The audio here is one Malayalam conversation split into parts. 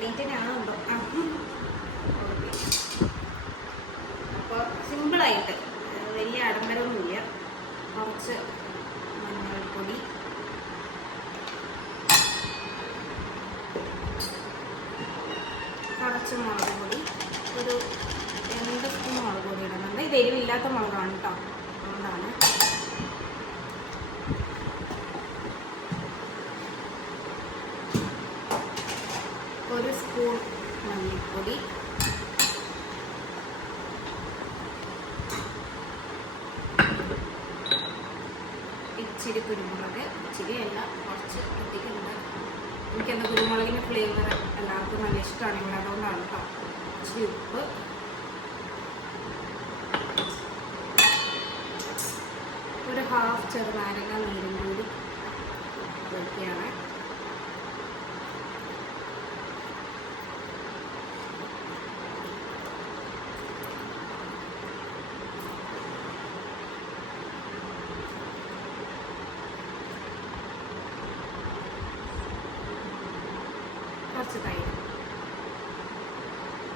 നീറ്റിനാണുണ്ടോ? അപ്പോൾ സിമ്പിളായിട്ട് വലിയ ആഡംബരമൊന്നുമില്ല. കുറച്ച് മഞ്ഞൾപ്പൊടി, കുറച്ച് മുളക് പൊടി, ഒരു 2 സ്പൂൺ മുളക് പൊടി ഇടുന്നുണ്ട്. ഇത് എരിവില്ലാത്ത മുളകാണ് കേട്ടോ, അതുകൊണ്ടാണ്. ഒരു സ്പൂൺ മല്ലിപ്പൊടി, ഇച്ചിരി കുരുമുളക്, ഇച്ചിരി അല്ല കുറച്ച് കുട്ടിക്കുണ്ട്. എനിക്കെന്താ കുരുമുളകിൻ്റെ ഫ്ലേവർ എല്ലാവർക്കും നല്ല ഇഷ്ടമാണ് ഇവിടെ, അതുകൊണ്ടാണ് കേട്ടോ. ഇച്ചിരി ഉപ്പ്, ഒരു 1/2 ചെറുനാരങ്ങ നീരും കൂടി ഒഴിക്കുകയാണ്. കുറച്ച് തൈര്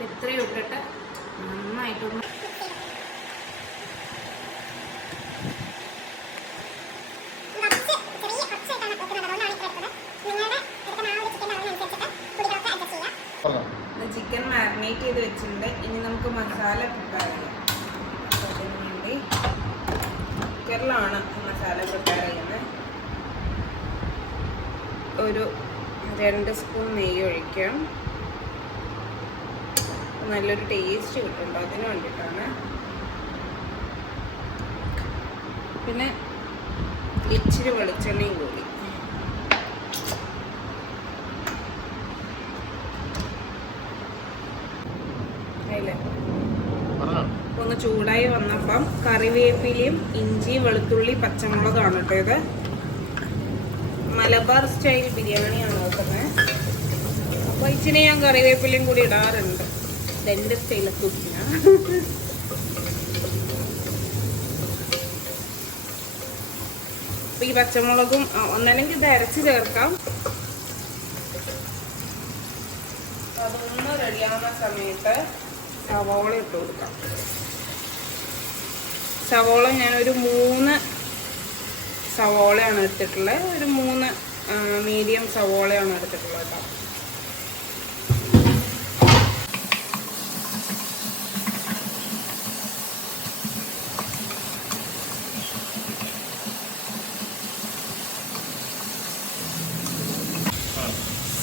ഇത്രയും ഇട്ടിട്ട് നന്നായിട്ടൊന്ന് ചിക്കൻ മാരിനേറ്റ് ചെയ്ത് വെച്ചിട്ടുണ്ട്. ഇനി നമുക്ക് മസാല പ്രിപ്പയർ ചെയ്യാം. അതിന് വേണ്ടി കുക്കറിലാണ് മസാല പ്രിപ്പയർ ചെയ്യുന്നത്. ഒരു 2 സ്പൂൺ നെയ്യ് ഒഴിക്കാം. നല്ലൊരു ടേസ്റ്റ് കിട്ടുന്നുണ്ടോ അതിന് വേണ്ടിയിട്ടാണ്. പിന്നെ ഇച്ചിരി വെളിച്ചെണ്ണയും കൂടി. ഒന്ന് ചൂടായി വന്നപ്പം കറിവേപ്പിലയും ഇഞ്ചി, വെളുത്തുള്ളി, പച്ചമുളകാണ് കേട്ടോ ഇത്. മലബാർ സ്റ്റൈൽ ബിരിയാണിയാണ് നോക്കുന്നത്. അപ്പോൾ ഇച്ചിരി ഞാൻ കറിവേപ്പിലയും കൂടി ഇടാറുണ്ട്. എൻ്റെ സ്റ്റൈൽ കുക്കിങ്ങാണ്. അപ്പോൾ ഈ പച്ചമുളകും ഒന്നല്ലെങ്കിൽ ഇത് അരച്ച് ചേർക്കാം. അതൊന്ന് റെഡിയാവുന്ന സമയത്ത് സവോള ഇട്ട് കൊടുക്കാം. സവോള ഞാനൊരു 3 സവോളയാണ് എടുത്തിട്ടുള്ളത്. ഒരു 3 മീഡിയം സവോളയാണ് എടുത്തിട്ടുള്ളത് കേട്ടോ.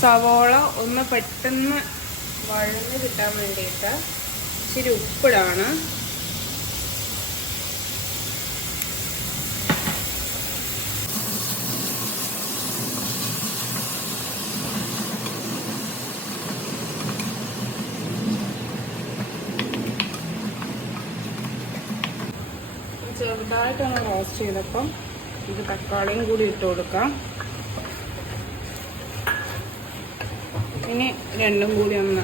സവോള ഒന്ന് പെട്ടെന്ന് വഴന്ന് കിട്ടാൻ വേണ്ടിയിട്ട് ഇച്ചിരി ഉപ്പിടാണ്. ചെറുതായിട്ടൊന്ന് റോസ്റ്റ് ചെയ്തപ്പം ഇത് തക്കാളിയും കൂടി ഇട്ട് കൊടുക്കാം. ഇനി രണ്ടും കൂടി ഒന്ന്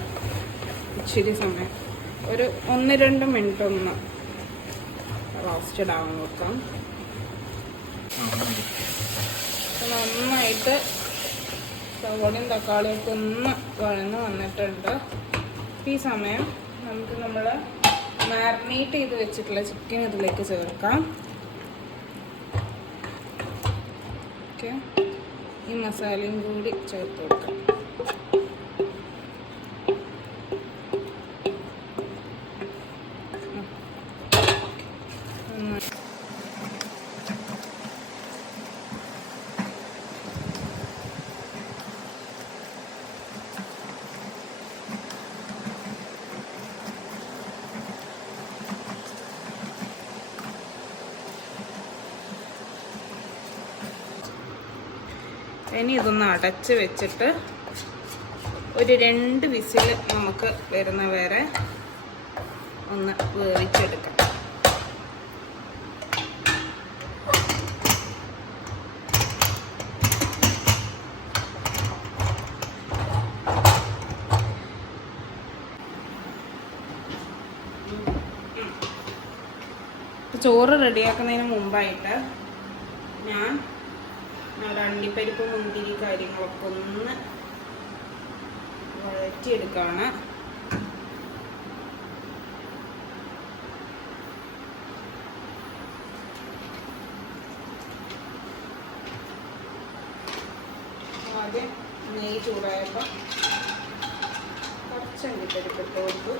ഇച്ചിരി സമയം ഒരു 1-2 മിനിറ്റ് ഒന്ന് റോസ്റ്റഡ് ആവാൻ നോക്കാം. നന്നായിട്ട് സവോളയും തക്കാളിയൊക്കെ ഒന്ന് വഴന്ന് വന്നിട്ടുണ്ട്. ഈ സമയം നമുക്ക് നമ്മൾ മാരിനേറ്റ് ചെയ്ത് വെച്ചിട്ടുള്ള ചിക്കൻ ഇതിലേക്ക് ചേർക്കാം. ഓക്കെ, ഈ മസാലയും കൂടി ചേർത്ത് കൊടുക്കാം. ഇനി ഇതൊന്ന് അടച്ച് വെച്ചിട്ട് ഒരു 2 വിസിൽ നമുക്ക് വരുന്ന വരെ ഒന്ന് വേവിച്ചെടുക്കാം. ചോറ് റെഡിയാക്കുന്നതിന് മുമ്പായിട്ട് ഞാൻ നമ്മുടെ അണ്ടിപ്പരിപ്പ് മുന്തിരി കാര്യങ്ങളൊക്കെ ഒന്ന് വഴറ്റിയെടുക്കുകയാണ്. ആദ്യം നെയ്യ് ചൂടായപ്പോൾ കുറച്ച് അണ്ടിപ്പരിപ്പ് ഇട്ട് കൊടുത്തു.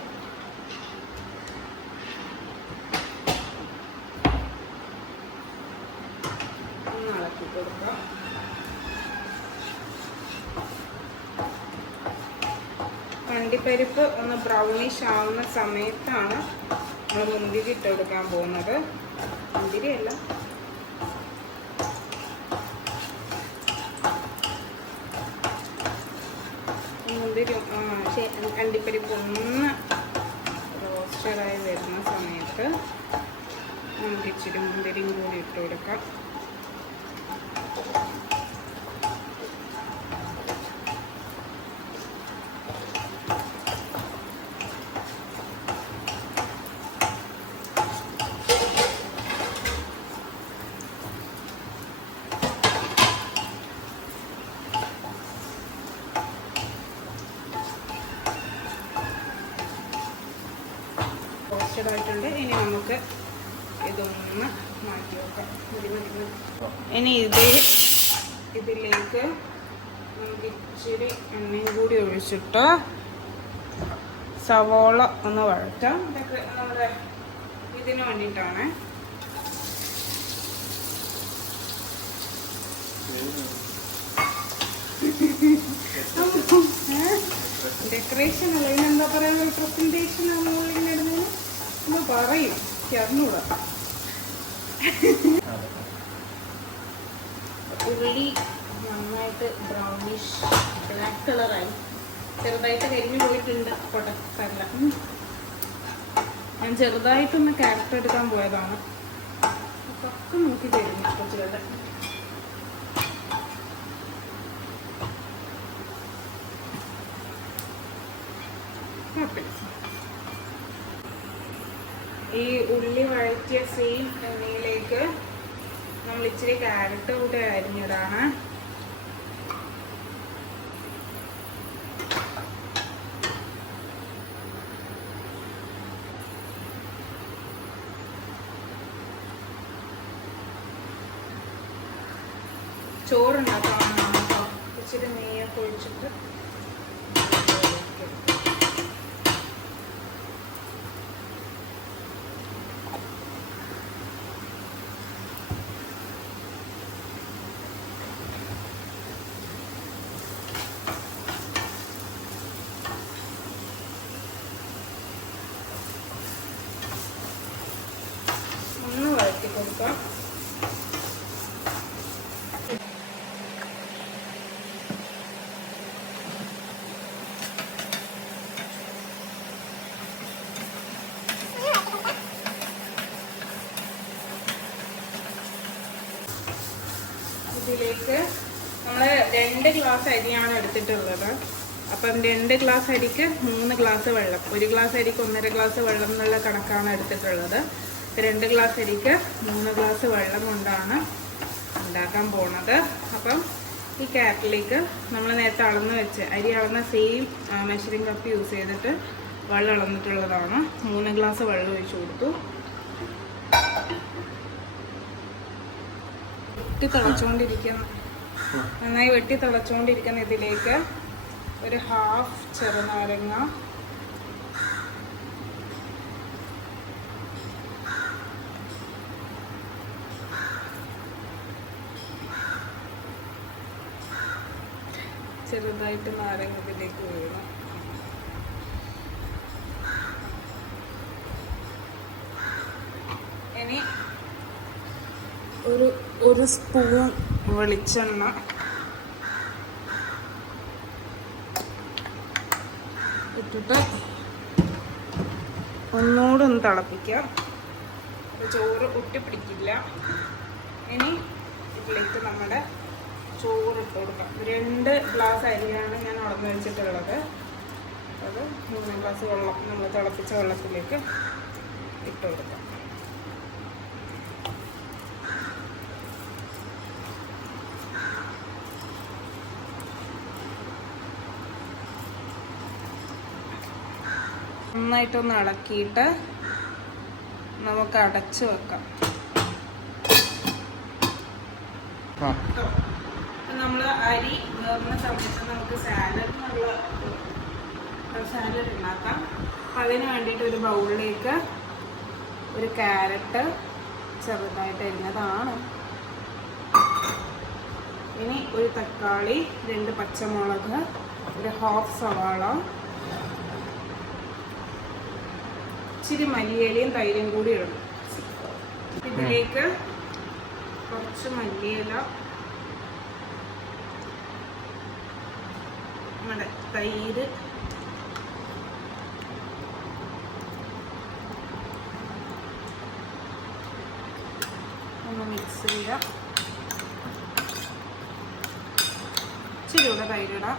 ഒന്ന് ഇളക്കി കൊടുക്കാം. അണ്ടിപ്പരിപ്പ് ഒന്ന് ബ്രൗണിഷ് ആവുന്ന സമയത്താണ് നമ്മൾ മുന്തിരി ഇട്ട് കൊടുക്കാൻ പോകുന്നത്. മുന്തിരിയല്ല, അണ്ടിപ്പരിപ്പ് ഒന്ന് റോസ്റ്റഡായി വരുന്ന സമയത്ത് നമുക്ക് ഇച്ചിരി മുന്തിരിയും കൂടി ഇട്ട് കൊടുക്കാം. ആയിട്ടുണ്ട്. ഇനി നമുക്ക് ഇതൊന്ന് മാറ്റി വെക്കാം. ഇനി ഇതിലേക്ക് നമുക്ക് ഇച്ചിരി എണ്ണയും കൂടി ഒഴിച്ചിട്ട് സവോള ഒന്ന് വഴറ്റാം. ഇതൊക്കെ നമ്മുടെ ഇതിന് വേണ്ടിയിട്ടാണ്. ഡെക്കറേഷൻ അല്ല, ഇതിനെന്താ പറയുക, പ്രസന്റേഷൻ ആണെന്നുള്ളതിന് ഒന്ന് പറയും. അറിഞ്ഞൂടാ. ഉള്ളി നന്നായിട്ട് ബ്രൗണിഷ് ബ്ലാക്ക് കളറായി ചെറുതായിട്ട് കരിഞ്ഞു പോയിട്ടുണ്ട്. കൊട്ടക്കല്ല, ഞാൻ ചെറുതായിട്ടൊന്ന് ക്യാരറ്റ് എടുക്കാൻ പോയതാണ്. ഒക്കെ നോക്കി തരുന്നു കുറച്ചുകൂടെ. ഈ ഉള്ളി വഴറ്റിയ സെയിം എണ്ണയിലേക്ക് നമ്മൾ ഇച്ചിരി ക്യാരറ്റ് കൂടെ അരിഞ്ഞതാണ്. ചോറുണ്ടാക്കാവുന്നതാണ് കേട്ടോ. ഇച്ചിരി നെയ്യൊക്കെ ഒഴിച്ചിട്ട് ഒന്ന് വഴറ്റി കൊടുക്കാം. ഇതിലേക്ക് നമ്മൾ 2 ഗ്ലാസ് അരിയാണ് എടുത്തിട്ടുള്ളത്. അപ്പം 2 ഗ്ലാസ് അരിക്ക് 3 ഗ്ലാസ് വെള്ളം, 1 ഗ്ലാസ് അരിക്ക് 1.5 ഗ്ലാസ് വെള്ളം എന്നുള്ള കണക്കാണ് എടുത്തിട്ടുള്ളത്. 2 ഗ്ലാസ് അരിക്ക് 3 ഗ്ലാസ് വെള്ളം കൊണ്ടാണ് ഉണ്ടാക്കാൻ പോണത്. അപ്പം ഈ ക്യാരറ്റിലേക്ക് നമ്മൾ നേരത്തെ അളന്ന് വെച്ച് അരി അളന്ന സെയിം മെഷറിംഗ് കപ്പ് യൂസ് ചെയ്തിട്ട് വെള്ളം അളന്നിട്ടുള്ളതാണ്. 3 ഗ്ലാസ് വെള്ളം ഒഴിച്ചു കൊടുത്തു. നന്നായി വെട്ടി തിളച്ചുകൊണ്ടിരിക്കുന്ന ഇതിലേക്ക് ഒരു ഹാഫ് ചെറുനാരങ്ങ, ചെറുതായിട്ട് നാരങ്ങ ഇതിലേക്ക് വീഴണം. ഇനി ഒരു സ്പൂൺ വെളിച്ചെണ്ണ ഇട്ടിട്ട് ഒന്നുകൂടെ ഒന്ന് തിളപ്പിക്കാം. ചോറ് ഒട്ടിപ്പിടിക്കില്ല. ഇനി ഇതിലേക്ക് നമ്മുടെ ചോറ് ഇട്ട് കൊടുക്കാം. 2 ഗ്ലാസ് അരിയാണ് ഞാൻ അളന്ന് വെച്ചിട്ടുള്ളത്. അത് 3 ഗ്ലാസ് വെള്ളം നമ്മൾ തിളപ്പിച്ച വെള്ളത്തിലേക്ക് ഇട്ട് കൊടുക്കാം. നന്നായിട്ടൊന്ന് ഇളക്കിയിട്ട് നമുക്ക് അടച്ചു വെക്കാം. നമ്മൾ അരി വേറുന്ന സമയത്ത് നമുക്ക് സാലഡ് ഉണ്ടാക്കാം. അപ്പം അതിന് വേണ്ടിയിട്ട് ഒരു ബൗളിലേക്ക് ഒരു ക്യാരറ്റ് ചെറുതായിട്ട് അരിഞ്ഞതാണ്, ഇനി ഒരു തക്കാളി, 2 പച്ചമുളക്, ഒരു ഹാഫ് സവാള, ഇച്ചിരി മല്ലിയിലയും തൈരും കൂടി ഇടണം. ഇതിലേക്ക് കുറച്ച് മല്ലിയില, നമ്മുടെ തൈര്, ഒന്ന് മിക്സ് ചെയ്യാം. ഇച്ചിരി കൂടെ തൈരിടാം.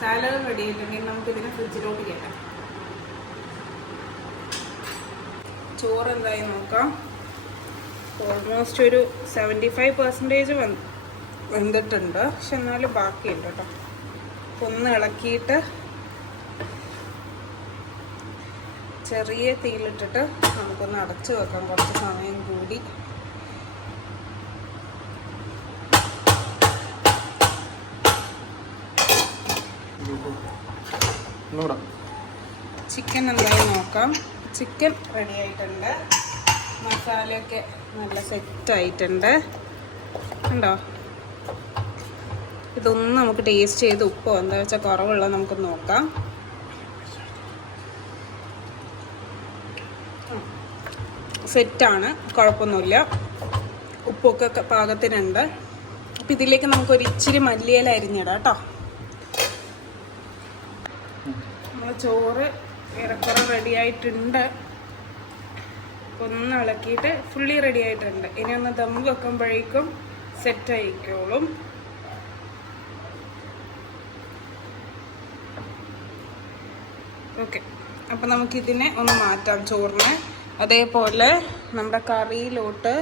സാലഡ് റെഡി ആയിട്ടുണ്ടെങ്കിൽ നമുക്ക് ഇതിനെ ഫ്രിഡ്ജിലോട്ട് കയറ്റാം. ചോറ് എന്തായി നോക്കാം. ഓൾമോസ്റ്റ് ഒരു 75% വെന്തിട്ടുണ്ട്, പക്ഷെ എന്നാലും ബാക്കിയുണ്ട് കേട്ടോ. ഒന്ന് ഇളക്കിയിട്ട് ചെറിയ തീയിലിട്ടിട്ട് നമുക്കൊന്ന് അടച്ചു വെക്കാം കുറച്ച് സമയം കൂടി. ചിക്കൻ എന്തായി നോക്കാം. ചിക്കൻ റെഡി ആയിട്ടുണ്ട്, മസാലയൊക്കെ നല്ല സെറ്റായിട്ടുണ്ട്. ഉണ്ടോ? ഇതൊന്നും നമുക്ക് ടേസ്റ്റ് ചെയ്ത് ഉപ്പോ എന്താ വെച്ചാൽ കുറവുള്ള നമുക്ക് നോക്കാം. സെറ്റാണ്, കുഴപ്പമൊന്നുമില്ല. ഉപ്പൊക്കെ പാകത്തിനുണ്ട്. അപ്പം ഇതിലേക്ക് നമുക്കൊരു ഇച്ചിരി മല്ലിയില അരിഞ്ഞിടാം കേട്ടോ. നമ്മളെ ചോറ് ഏറെക്കുറെ റെഡി ആയിട്ടുണ്ട്. ഒന്ന് ഇളക്കിയിട്ട് ഫുള്ളി റെഡി ആയിട്ടുണ്ട്. ഇനി ഒന്ന് ദം വെക്കുമ്പോഴേക്കും സെറ്റായിക്കോളും. ഓക്കെ, അപ്പം നമുക്കിതിനെ ഒന്ന് മാറ്റാം ചോറിനെ. അതേപോലെ നമ്മുടെ കറിയിലോട്ട്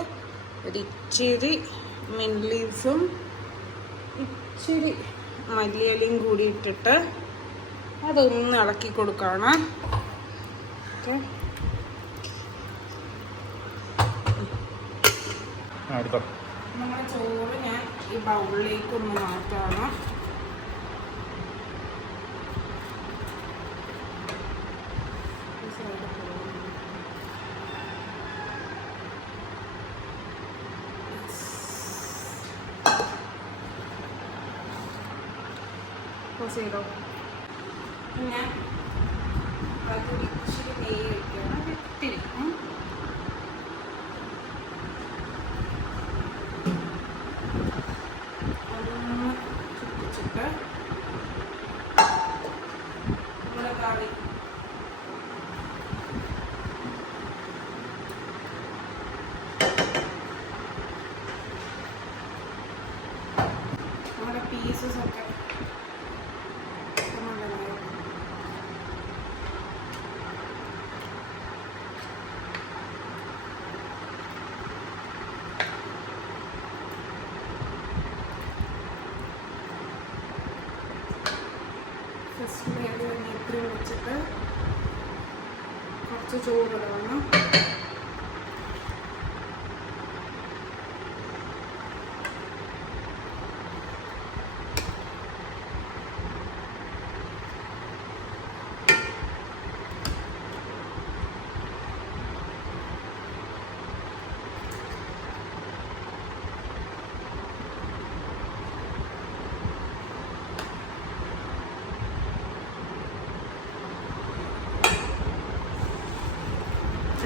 ഒരു ഇച്ചിരി മിന്റ് ലീവ്സും ഇച്ചിരി മല്ലിയിലയും കൂടി ഇട്ടിട്ട് അതൊന്ന് ഇളക്കി കൊടുക്കണം. ഓക്കെ, നമ്മുടെ ചോറ് ഞാൻ ഈ ബൗളിലേക്ക് ഒന്ന് മാറ്റാണ്. ചെയ്തോ. ഞാൻ അതൊരു ഇച്ചിരി നെയ്യ് ഒഴിക്കണം, ഇത്തിരി. അതൊന്ന് ചുറ്റിച്ചിട്ട് നമ്മുടെ കറി നമ്മുടെ പീസസ് ഒക്കെ ഇത്തിരി വെച്ചിട്ട് കുറച്ച് ചോറിടണം.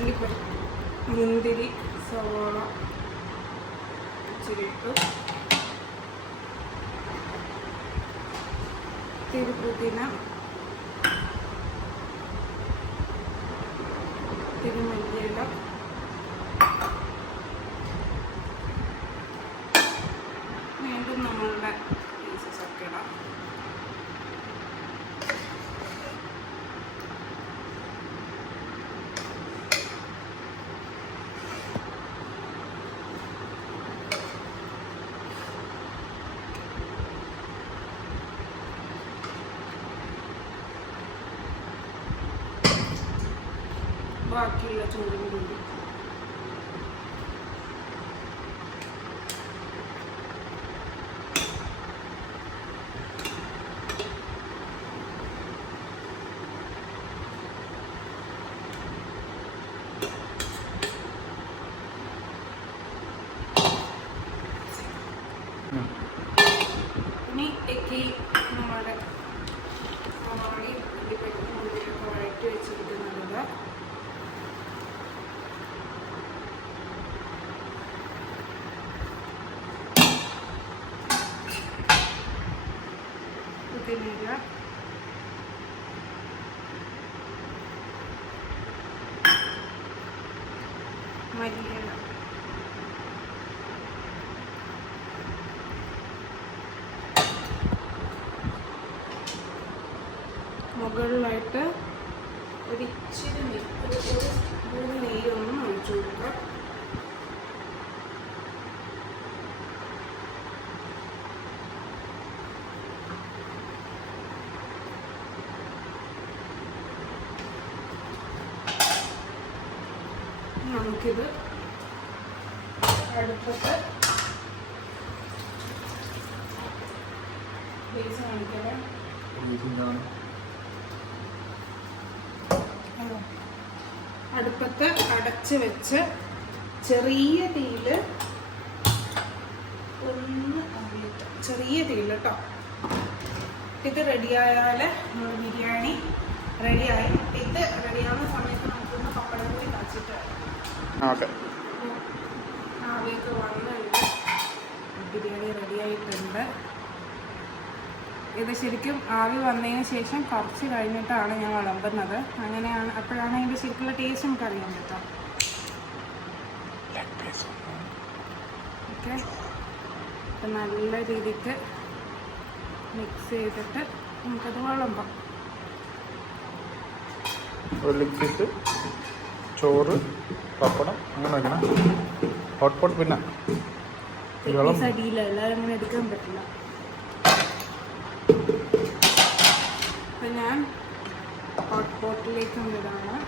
അണ്ടിപ്പരിപ്പ്, മുന്തിരി, സവാള ഇച്ചിരി ഇട്ടു. ഇത്തിരി പുതിന, ഇത്തിരി മല്ലിയില, വീണ്ടും നമ്മളുടെ പീസസ് ഒക്കെ ഇടാം. ബാക്കിയുള്ള ചോറും കൂടി ഇനി ഈ നമ്മുടെ സവാളയും അണ്ടിപ്പരിപ്പും മുന്തിരിയൊക്കെ വഴറ്റി വെച്ചിരിക്കുന്നത് പുതിനയില, മല്ലിയില, മുകളിലായിട്ട് ഒരു ഇച്ചിരി നെയ്യൊന്നും ഒഴിച്ചു കൊടുക്കുക. നമുക്കിത് അടുപ്പത്ത് ബേസ് കാണിക്കട്ടെ. അടുപ്പത്ത് അടച്ച് വെച്ച് ചെറിയ തീയിൽ ഒന്ന് ചെറിയ തീയിൽ കേട്ടോ. ഇത് റെഡിയായാൽ നമ്മുടെ ബിരിയാണി റെഡിയായി. ഇത് റെഡിയാവുന്ന സമയത്ത് നമുക്കൊന്ന് പപ്പടം കൂടി കാച്ചിട്ട് ആവിയൊക്കെ വന്നിട്ട് ബിരിയാണി റെഡിയായിട്ടുണ്ട്. ഇത് ശരിക്കും ആവി വന്നതിന് ശേഷം കുറച്ച് കഴിഞ്ഞിട്ടാണ് ഞാൻ വിളമ്പുന്നത്. അങ്ങനെയാണ്, അപ്പോഴാണ് അതിൻ്റെ ശരിക്കുള്ള ടേസ്റ്റ് നമുക്ക് അറിയാൻ പറ്റുക. ഓക്കെ, അപ്പം നല്ല രീതിക്ക് മിക്സ് ചെയ്തിട്ട് നമുക്കത് വിളമ്പാം. ചോറ്, പപ്പടം അങ്ങനെ വെക്കണം. ഹോട്ട്പോട്ട് പിന്നെ അടിയില്ല, എല്ലാവരും അങ്ങനെ എടുക്കാൻ പറ്റില്ല. അപ്പം ഞാൻ ഹോട്ട് പോട്ടിലേക്ക് ഇടാണ്.